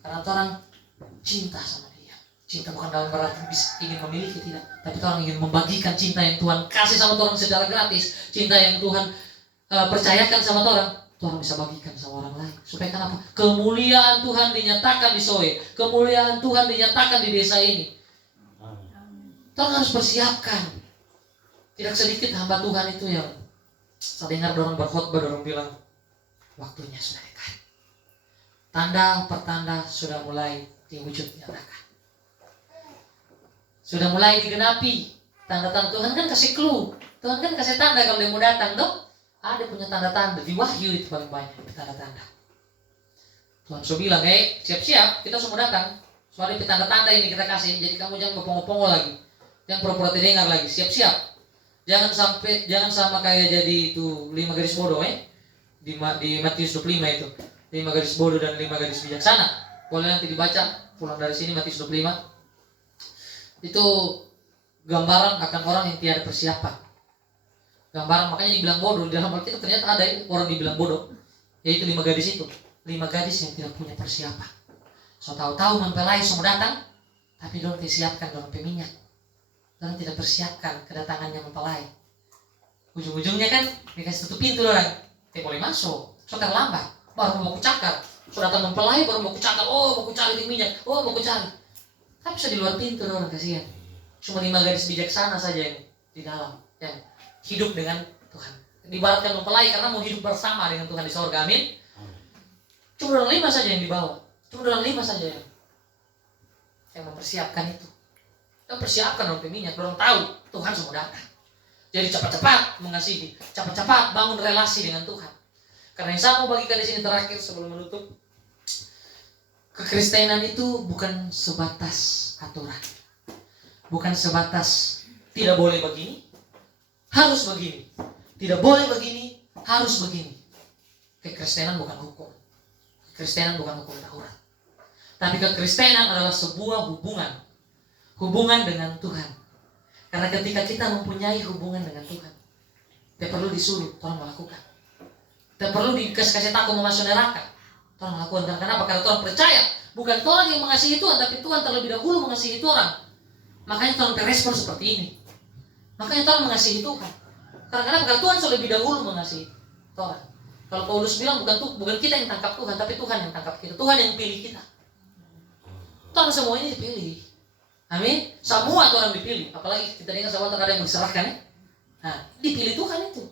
Karena orang cinta sama dia. Cinta bukan dalam berarti ingin memiliki, tidak. Tapi orang ingin membagikan cinta yang Tuhan kasih sama orang secara gratis. Cinta yang Tuhan percayakan sama orang, Tuhan bisa bagikan sama orang lain. Supaya kenapa? Kemuliaan Tuhan dinyatakan di Soe. Kemuliaan Tuhan dinyatakan di desa ini. Tuhan harus persiapkan. Tidak sedikit hamba Tuhan itu yang saya dengar orang berkhotbah, orang bilang waktunya sudah dekat. Tanda pertanda sudah mulai diwujud nyatakan. Sudah mulai digenapi. Tanda-tanda Tuhan kan kasih clue. Tuhan kan kasih tanda kalau dia mau datang, dok. Ada punya tanda-tanda di Wahyu itu paling banyak tanda-tanda. Tuhan sudah bilang, siap-siap kita semua datang. Soalnya tanda-tanda ini kita kasih. Jadi kamu jangan berpongo-pongo lagi. Jangan pura-pura dengar lagi. Siap-siap. Jangan sama kayak jadi itu 5 garis bodoh di Matius 25 itu 5 garis bodoh dan 5 garis bijaksana. Boleh nanti dibaca pulang dari sini Matius 25. Itu gambaran akan orang yang tiada persiapan. Gambaran makanya dibilang bodoh. Di dalam Alkitab ternyata ada orang dibilang bodoh. Yaitu 5 gadis itu. 5 gadis yang tidak punya persiapan. So tahu-tahu mempelai semua datang, tapi dorang disiapkan dorang peminyak. Dorang tidak persiapkan kedatangannya mempelai. Ujung-ujungnya kan dikasih tutup pintu orang. Tidak boleh masuk. So terlambat. Baru mau kucakar. So datang mempelai baru mau kucakar. Oh mau kucari minyak. Oh mau kucari. Tapi bisa di luar pintu orang kasihan. Cuma 5 gadis bijaksana saja yang di dalam. Yang hidup dengan Tuhan. Dibaratkan mempelai karena mau hidup bersama dengan Tuhan di sorga. Amin. Cuma orang 5 saja yang dibawa. Cuma orang 5 saja yang mempersiapkan itu. Dan persiapkan orang minyak. Orang tahu Tuhan semua datang. Jadi cepat-cepat mengasihi. Cepat-cepat bangun relasi dengan Tuhan. Karena yang saya mau bagikan di sini terakhir sebelum menutup. Kekristenan itu bukan sebatas aturan. Bukan sebatas tidak boleh begini, harus begini. Tidak boleh begini, harus begini. Kekristenan bukan hukum. Kekristenan bukan hukum Taurat. Tapi kekristenan adalah sebuah hubungan. Hubungan dengan Tuhan. Karena ketika kita mempunyai hubungan dengan Tuhan, tidak perlu disuruh, Tuhan melakukan. Tidak perlu dikasih takut masuk neraka, Tuhan melakukan. Kenapa? Karena Tuhan percaya. Bukan Tuhan yang mengasihi Tuhan, tapi Tuhan terlebih dahulu mengasihi Tuhan. Makanya Tuhan berespon seperti ini. Makanya Tuhan mengasihi Tuhan. Karena Tuhan lebih dahulu mengasihi Tuhan. Kalau Paulus bilang bukan kita yang tangkap Tuhan, tapi Tuhan yang tangkap kita. Tuhan yang pilih kita. Tuhan semuanya dipilih. Amin. Semua orang dipilih. Apalagi kita dengar sama ada yang diserahkan. Nah, dipilih Tuhan itu.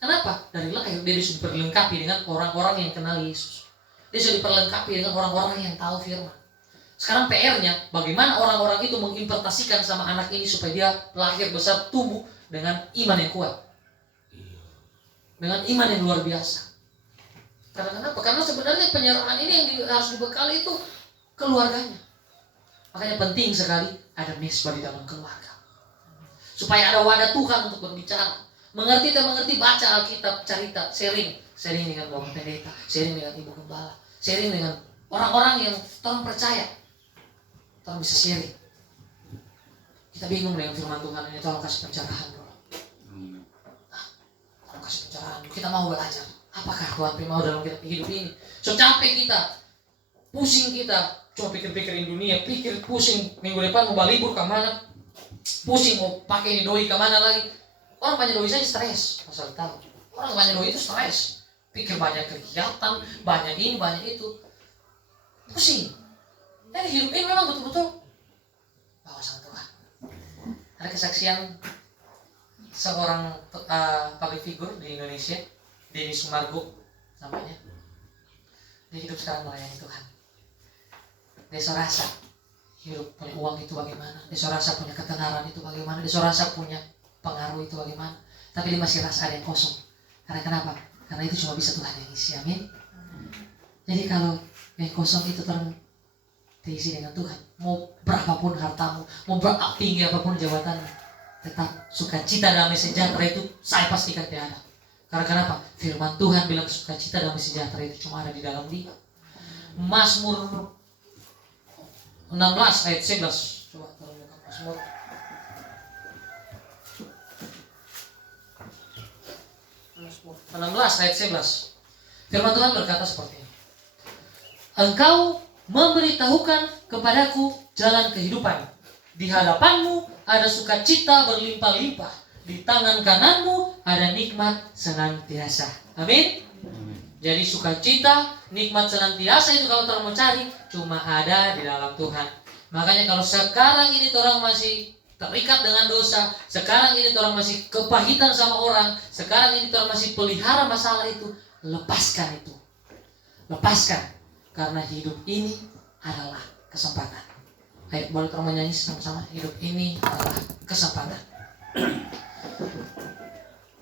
Kenapa? Dari lahir dia sudah diperlengkapi dengan orang-orang yang kenal Yesus. Dia sudah diperlengkapi dengan orang-orang yang tahu firman. Sekarang PR-nya, bagaimana orang-orang itu mengimplementasikan sama anak ini supaya dia lahir besar tumbuh dengan iman yang kuat. Dengan iman yang luar biasa. Karena kenapa? Karena sebenarnya penyerahan ini yang harus dibekali itu keluarganya. Makanya penting sekali ada mesbah di dalam keluarga. Supaya ada wadah Tuhan untuk berbicara. Mengerti dan mengerti, baca Alkitab, cerita, sharing dengan Bapak Pendeta, sharing dengan Ibu Gembala, sharing dengan orang-orang yang tolong percaya. Tolong bisa sharing. Kita bingung dengan firman Tuhan ini, tolong kasih pencerahan, bro. Tolong kasih pencerahan. Kita mau belajar. Apakah Tuhan mau dalam hidup ini? So capek kita, pusing kita, cuma pikir-pikirin dunia, pusing minggu depan mau libur kemana, pusing mau pakai ini doi kemana lagi. Orang banyak doi saja stres, asal tahu. Orang banyak doi itu stres, pikir banyak kegiatan, banyak ini, banyak itu, pusing. Jadi hidup ini memang betul-betul bawa sama Tuhan. Ada kesaksian seorang public figure di Indonesia, Denny Sumargo namanya. Dia hidup sekarang melayani Tuhan. Dia rasa hidup punya uang itu bagaimana, dia rasa punya ketenaran itu bagaimana, dia rasa punya pengaruh itu bagaimana. Tapi dia masih rasa ada yang kosong. Karena kenapa? Karena itu cuma bisa Tuhan yang isi, amin. Jadi kalau yang kosong itu terisi dengan Tuhan, mau berapapun hartamu, mau berapa tinggi apapun jabatanmu, tetap sukacita damai sejahtera itu saya pastikan tidak ada. Karena kenapa? Firman Tuhan bilang sukacita damai sejahtera itu cuma ada di dalam Dia. Mazmur 16 ayat 11. Coba tolong buka Mazmur. Mazmur 16 ayat 11. Firman Tuhan berkata seperti ini. Engkau memberitahukan kepadaku jalan kehidupan. Di hadapanmu ada sukacita berlimpah-limpah. Di tangan kananmu ada nikmat senantiasa. Amin. Jadi sukacita, nikmat senantiasa itu kalau orang mau cari cuma ada di dalam Tuhan. Makanya kalau sekarang ini orang masih terikat dengan dosa, sekarang ini orang masih kepahitan sama orang, sekarang ini orang masih pelihara masalah itu, lepaskan itu. Lepaskan. Karena hidup ini adalah kesempatan. Ayo boleh orang menyanyi sama-sama. Hidup ini adalah kesempatan.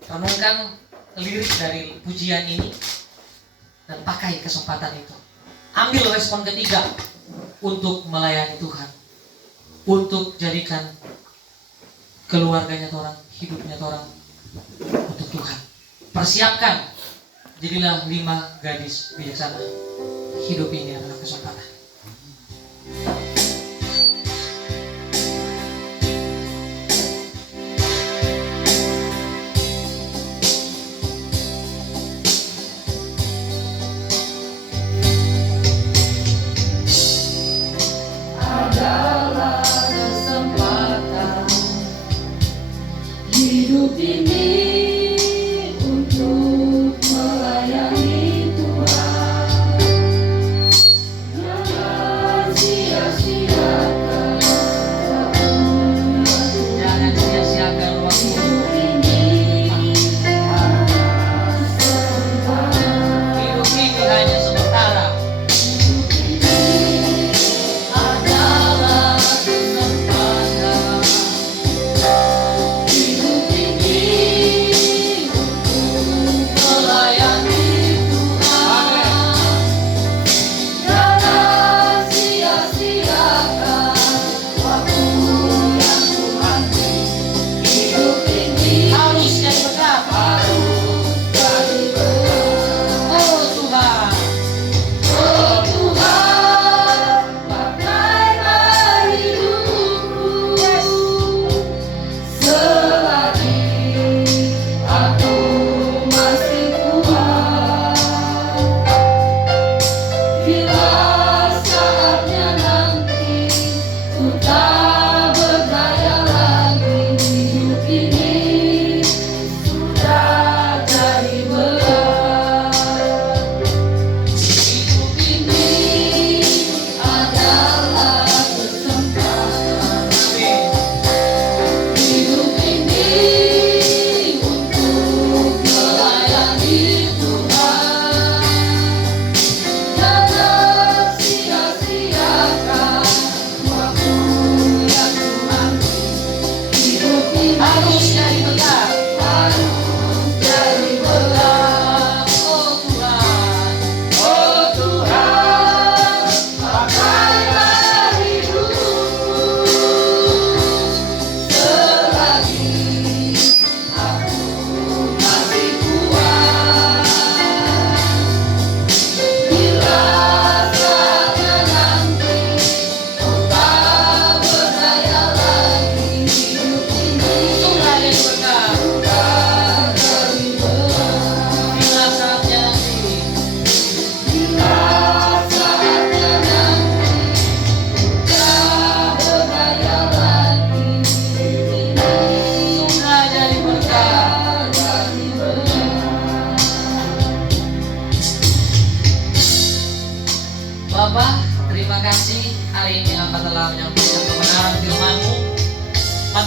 Renungkan lirik dari pujian ini dan pakai kesempatan itu. Ambil respon ketiga untuk melayani Tuhan, untuk jadikan keluarganya orang, hidupnya orang untuk Tuhan. Persiapkan, jadilah 5 gadis bijaksana. Hidup ini adalah kesempatan. Adalah kesempatan hidup ini untuk melayani Tuhan. Jangan sia-siakan waktu hidup ini. Hidup ini hanya sementara. Hidup ini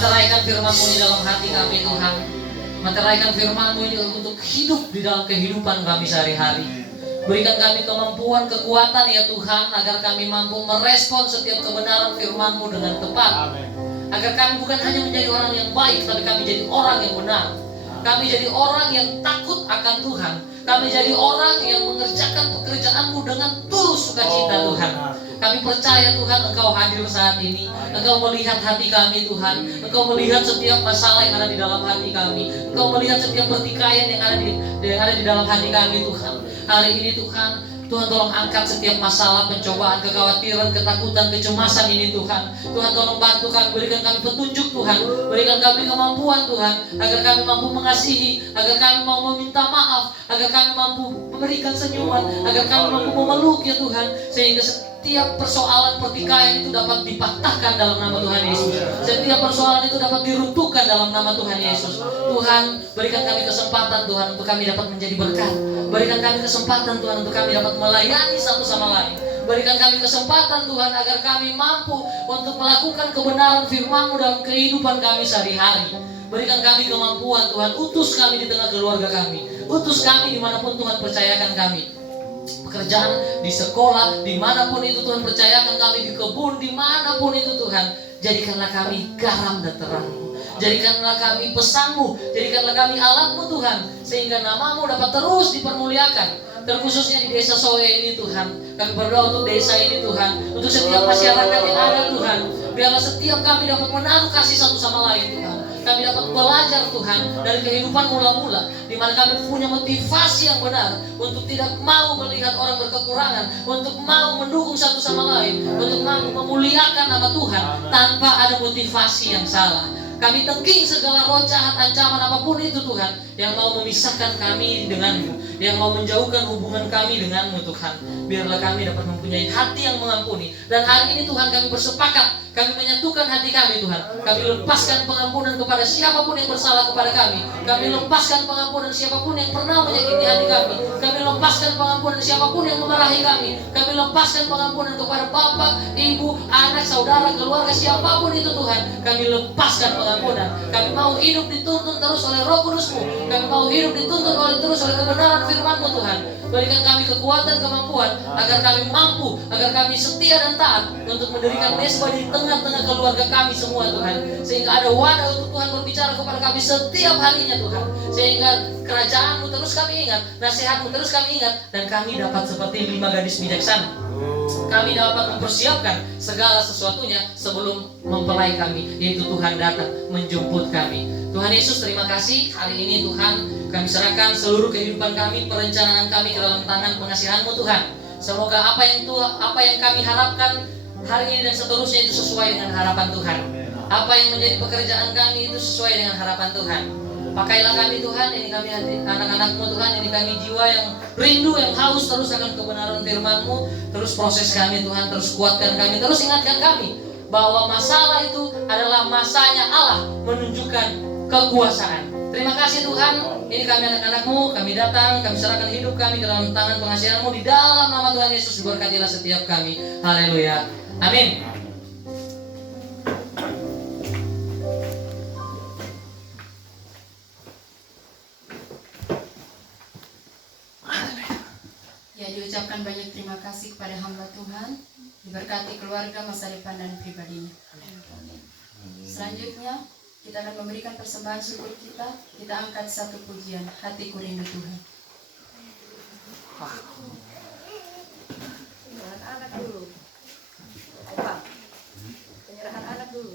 Materaikan firman-Mu di dalam hati kami Tuhan. Materaikan firman-Mu ini untuk hidup di dalam kehidupan kami sehari-hari. Berikan kami kemampuan, kekuatan ya Tuhan, agar kami mampu merespon setiap kebenaran firman-Mu dengan tepat. Agar kami bukan hanya menjadi orang yang baik, tapi kami jadi orang yang benar. Kami jadi orang yang takut akan Tuhan. Kami jadi orang yang mengerjakan pekerjaan-Mu dengan tulus sukacita Tuhan. Kami percaya Tuhan Engkau hadir saat ini. Engkau melihat hati kami Tuhan. Engkau melihat setiap masalah yang ada di dalam hati kami. Engkau melihat setiap pertikaian yang ada di dalam hati kami Tuhan. Hari ini Tuhan tolong angkat setiap masalah, pencobaan, kekhawatiran, ketakutan, kecemasan ini Tuhan. Tuhan tolong bantu kami, berikan kami petunjuk Tuhan. Berikan kami kemampuan Tuhan, agar kami mampu mengasihi, agar kami mau meminta maaf, agar kami mampu memberikan senyuman, agar kami mampu memeluk ya Tuhan. Sehingga setiap persoalan pertikaian itu dapat dipatahkan dalam nama Tuhan Yesus. Setiap persoalan itu dapat diruntuhkan dalam nama Tuhan Yesus. Tuhan, berikan kami kesempatan Tuhan untuk kami dapat menjadi berkat. Berikan kami kesempatan Tuhan untuk kami dapat melayani satu sama lain. Berikan kami kesempatan Tuhan agar kami mampu untuk melakukan kebenaran firman-Mu dalam kehidupan kami sehari-hari. Berikan kami kemampuan Tuhan, utus kami di tengah keluarga kami. Utus kami dimanapun Tuhan percayakan kami. Pekerjaan, di sekolah, dimanapun itu Tuhan percayakan kami, di kebun, dimanapun itu Tuhan. Jadikanlah kami garam dan terang-Mu. Jadikanlah kami pesan-Mu, jadikanlah kami alat-Mu Tuhan, sehingga nama-Mu dapat terus dipermuliakan. Terkhususnya di desa Soe ini Tuhan, kami berdoa untuk desa ini Tuhan, untuk setiap masyarakat yang ada Tuhan. Biarlah setiap kami dapat menaruh kasih satu sama lain Tuhan. Kami dapat belajar Tuhan dari kehidupan mula-mula, di mana kami punya motivasi yang benar untuk tidak mau melihat orang berkekurangan, untuk mau mendukung satu sama lain, untuk mau memuliakan nama Tuhan tanpa ada motivasi yang salah. Kami tengking segala roh jahat, ancaman apapun itu Tuhan, yang mau memisahkan kami dengan-Mu, yang mau menjauhkan hubungan kami dengan-Mu Tuhan. Biarlah kami dapat mempunyai hati yang mengampuni. Dan hari ini Tuhan kami bersepakat, kami menyatukan hati kami Tuhan. Kami lepaskan pengampunan kepada siapapun yang bersalah kepada kami. Kami lepaskan pengampunan siapapun yang pernah menyakiti hati kami. Kami lepaskan pengampunan siapapun yang memarahi kami. Kami lepaskan pengampunan kepada bapak, ibu, anak, saudara, keluarga, siapapun itu Tuhan. Kami lepaskan pengampunan. Kami mau hidup dituntun terus oleh Roh Kudus-Mu. Kami mau hidup dituntun terus oleh kebenaran firman-Mu Tuhan. Berikan kami kekuatan, kemampuan, agar kami mampu, agar kami setia dan taat untuk mendirikan mesbah di tengah-tengah keluarga kami semua Tuhan. Sehingga ada wadah untuk Tuhan berbicara kepada kami setiap harinya Tuhan. Sehingga kerajaan-Mu terus kami ingat, nasihat-Mu terus kami ingat, dan kami dapat seperti 5 gadis bijaksana. Kami dapat mempersiapkan segala sesuatunya sebelum mempelai kami, yaitu Tuhan datang menjemput kami. Tuhan Yesus, terima kasih hari ini Tuhan, kami serahkan seluruh kehidupan kami, perencanaan kami ke dalam tangan pengasihan-Mu Tuhan. Semoga apa yang kami harapkan hari ini dan seterusnya itu sesuai dengan harapan Tuhan. Apa yang menjadi pekerjaan kami itu sesuai dengan harapan Tuhan. Pakailah kami Tuhan, ini kami anak-anak-Mu Tuhan, ini kami jiwa yang rindu, yang haus terus akan kebenaran firman-Mu. Terus proses kami Tuhan, terus kuatkan kami, terus ingatkan kami bahwa masalah itu adalah masanya Allah menunjukkan kekuasaan. Terima kasih Tuhan, ini kami anak-anak-Mu, kami datang, kami serahkan hidup kami ke dalam tangan pengasihan-Mu. Di dalam nama Tuhan Yesus diberkatilah setiap kami. Haleluya. Amin. Ya, diucapkan banyak terima kasih kepada hamba Tuhan, diberkati keluarga, masa depan dan pribadinya. Selanjutnya kita akan memberikan persembahan syukur kita. Kita angkat satu pujian, Hatiku Rindu Tuhan. Penyerahan anak dulu. Opa, penyerahan anak dulu.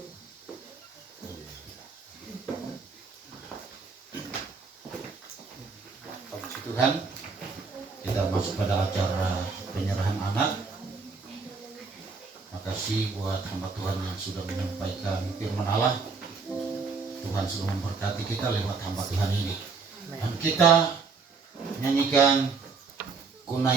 Puji Tuhan, kita masuk pada acara penyerahan anak. Makasih buat hamba Tuhan yang sudah menyampaikan firman Allah. Tuhan sudah memberkati kita lewat hamba Tuhan ini. Dan kita nyanyikan Ku Naik